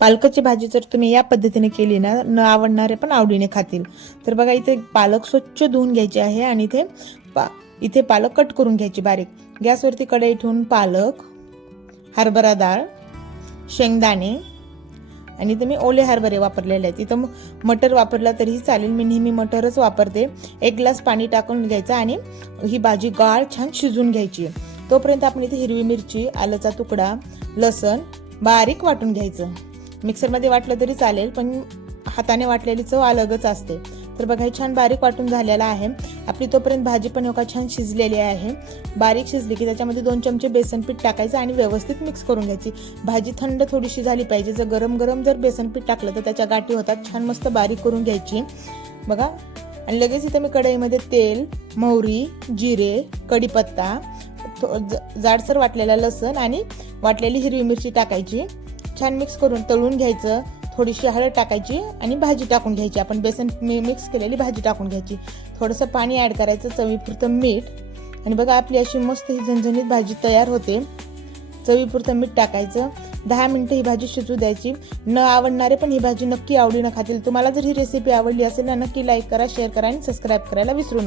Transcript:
पालकाची भाजी जर तुम्ही या पद्धतीने केली ना, न आवडणारे पण आवडीने खातील. तर बघा इथे पालक स्वच्छ धुवून घ्यायचे आहे आणि इथे पालक कट करून घ्यायची बारीक. गॅसवरती कढई ठेवून पालक, हरभरा डाळ, शेंगदाणे आणि इथे मी ओले हरभरे वापरलेले आहेत. इथं मटर वापरला तरीही चालेल, मी नेहमी मटरच वापरते. 1 ग्लास पाणी टाकून घ्यायचं आणि ही भाजी गाळ छान शिजून घ्यायची. तोपर्यंत आपण इथे हिरवी मिरची, आल्याचा तुकडा, लसण बारीक वाटून घ्यायचं. मिक्सरमध्ये वाटलं तरी चालेल, पण हाताने वाटलेली चव अलगच असते. तर बघा हे छान बारीक वाटून झालेला आहे. आपली तोपर्यंत भाजी पण एवढा छान शिजलेली आहे. बारीक शिजली की त्याच्यामध्ये 2 चमचे बेसन पीठ टाकायचं आणि व्यवस्थित मिक्स करून घ्यायची. भाजी थंड थोडीशी झाली पाहिजे. जर गरम गरम जर बेसन पीठ टाकलं तर त्याच्या गाठी होतात. छान मस्त बारीक करून घ्यायची बघा. आणि लगेच इथे मी कढईमध्ये तेल, मोहरी, जिरे, कढीपत्ता, जाडसर वाटलेला लसण आणि वाटलेली हिरवी मिरची टाकायची. छान मिक्स करून तळून घ्यायचं. थोडीशी हळद टाकायची आणि भाजी टाकून घ्यायची. आपण बेसन मिक्स केलेली भाजी टाकून घ्यायची. थोडंसं पाणी ॲड करायचं, चवीपुरतं मीठ. आणि बघा आपली अशी मस्त ही झणझणीत भाजी तयार होते. चवीपुरतं मीठ टाकायचं. 10 मिनिटं ही भाजी शिजू द्यायची. न आवडणारे पण ही भाजी नक्की आवडीनं खातील. तुम्हाला जर ही रेसिपी आवडली असेल ना, नक्की लाईक करा, शेअर करा आणि सबस्क्राईब करायला विसरू नका.